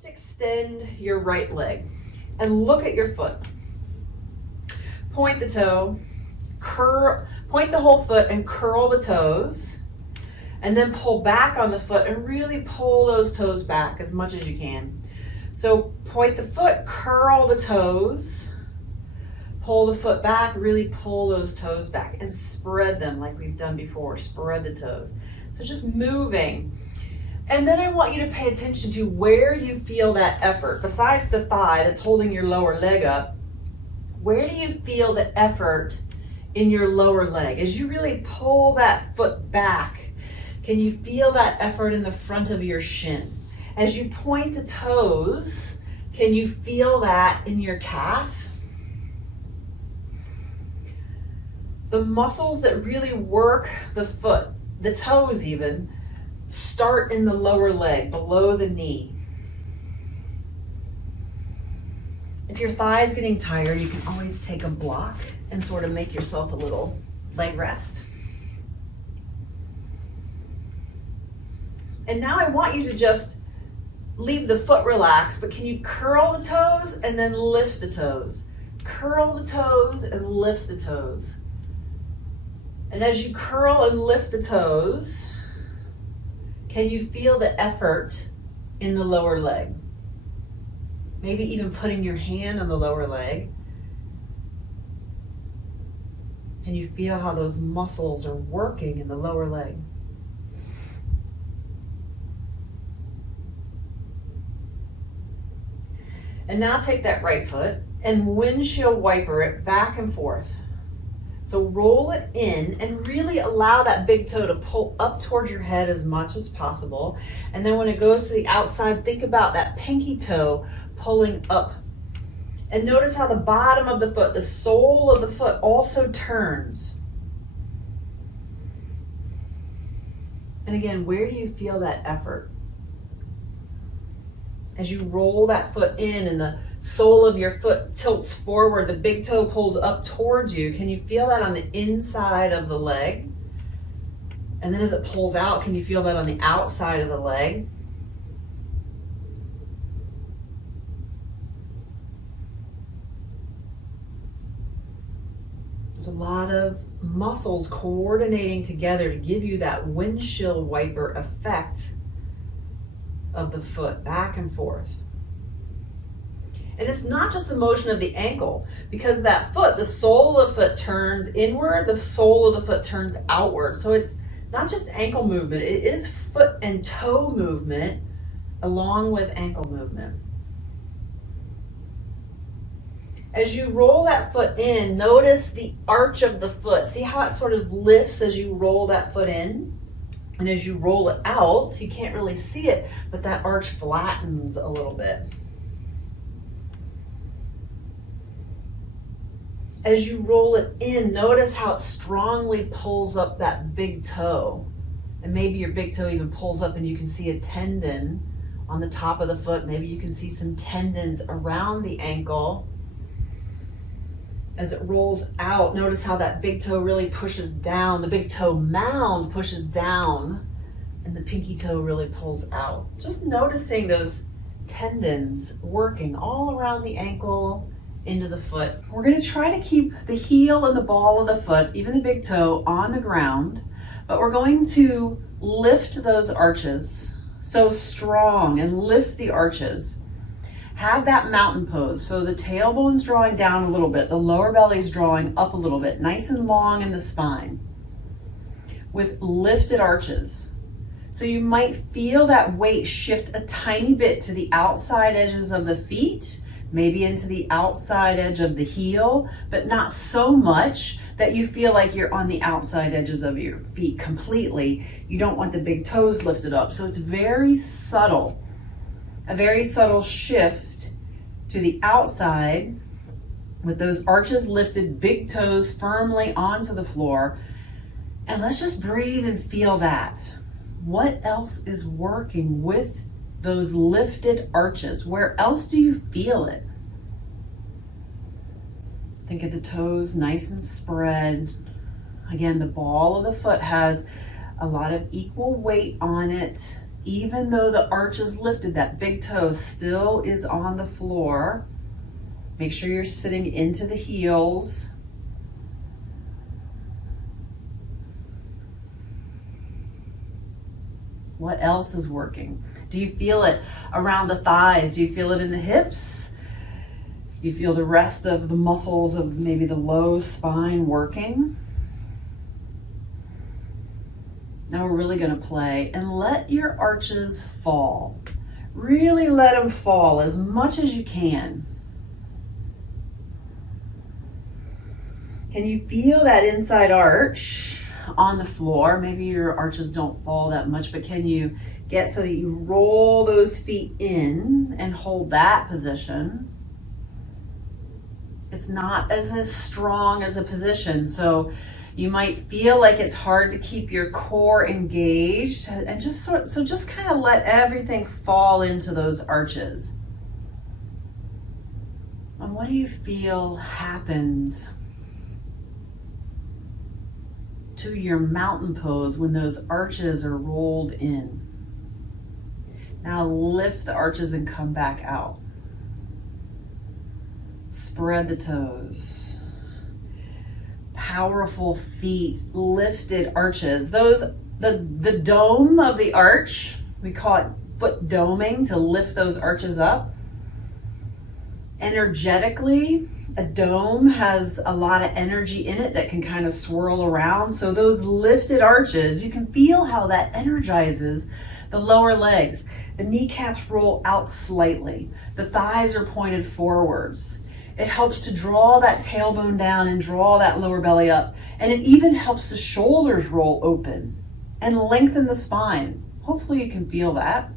just extend your right leg and look at your foot. Point the toe, point the whole foot and curl the toes, and then pull back on the foot and really pull those toes back as much as you can. So point the foot, curl the toes, pull the foot back, really pull those toes back and spread them like we've done before, spread the toes. So just moving. And then I want you to pay attention to where you feel that effort. Besides the thigh that's holding your lower leg up, where do you feel the effort in your lower leg? As you really pull that foot back, can you feel that effort in the front of your shin? As you point the toes, can you feel that in your calf? The muscles that really work the foot, the toes even, start in the lower leg, below the knee. If your thigh is getting tired, you can always take a block and sort of make yourself a little leg rest. And now I want you to just leave the foot relaxed, but can you curl the toes and then lift the toes? Curl the toes and lift the toes. And as you curl and lift the toes, can you feel the effort in the lower leg? Maybe even putting your hand on the lower leg. Can you feel how those muscles are working in the lower leg? And now take that right foot and windshield wiper it back and forth. So roll it in and really allow that big toe to pull up towards your head as much as possible. And then when it goes to the outside, think about that pinky toe pulling up. And notice how the bottom of the foot, the sole of the foot also turns. And again, where do you feel that effort? As you roll that foot in and the sole of your foot tilts forward, the big toe pulls up towards you. Can you feel that on the inside of the leg? And then as it pulls out, can you feel that on the outside of the leg? There's a lot of muscles coordinating together to give you that windshield wiper effect of the foot back and forth. And it's not just the motion of the ankle, because that foot, the sole of the foot turns inward, the sole of the foot turns outward. So it's not just ankle movement, it is foot and toe movement along with ankle movement. As you roll that foot in, notice the arch of the foot. See how it sort of lifts as you roll that foot in? And as you roll it out, you can't really see it, but that arch flattens a little bit. As you roll it in, notice how it strongly pulls up that big toe. And maybe your big toe even pulls up and you can see a tendon on the top of the foot. Maybe you can see some tendons around the ankle. As it rolls out, notice how that big toe really pushes down. The big toe mound pushes down and the pinky toe really pulls out. Just noticing those tendons working all around the ankle, into the foot. We're going to try to keep the heel and the ball of the foot, even the big toe, on the ground, but we're going to lift those arches. So strong, and lift the arches. Have that mountain pose. So the tailbone's drawing down a little bit, the lower belly's drawing up a little bit, nice and long in the spine, with lifted arches. So you might feel that weight shift a tiny bit to the outside edges of the feet, maybe into the outside edge of the heel, but not so much that you feel like you're on the outside edges of your feet completely. You don't want the big toes lifted up. So it's very subtle, a very subtle shift to the outside with those arches lifted, big toes firmly onto the floor. And let's just breathe and feel that. What else is working with those lifted arches? Where else do you feel it? Think of the toes nice and spread. Again, the ball of the foot has a lot of equal weight on it. Even though the arch is lifted, that big toe still is on the floor. Make sure you're sitting into the heels. What else is working? Do you feel it around the thighs? Do you feel it in the hips? You feel the rest of the muscles of maybe the low spine working? Now we're really going to play and let your arches fall. Really let them fall as much as you can. Can you feel that inside arch on the floor? Maybe your arches don't fall that much, but can you get so that you roll those feet in and hold that position? It's not as strong as a position, so you might feel like it's hard to keep your core engaged, and just kind of let everything fall into those arches. And what do you feel happens to your mountain pose when those arches are rolled in? Now lift the arches and come back out. Spread the toes. Powerful feet, lifted arches. The dome of the arch, we call it foot doming, to lift those arches up. Energetically, a dome has a lot of energy in it that can kind of swirl around. So those lifted arches, you can feel how that energizes the lower legs. The kneecaps roll out slightly. The thighs are pointed forwards. It helps to draw that tailbone down and draw that lower belly up. And it even helps the shoulders roll open and lengthen the spine. Hopefully you can feel that.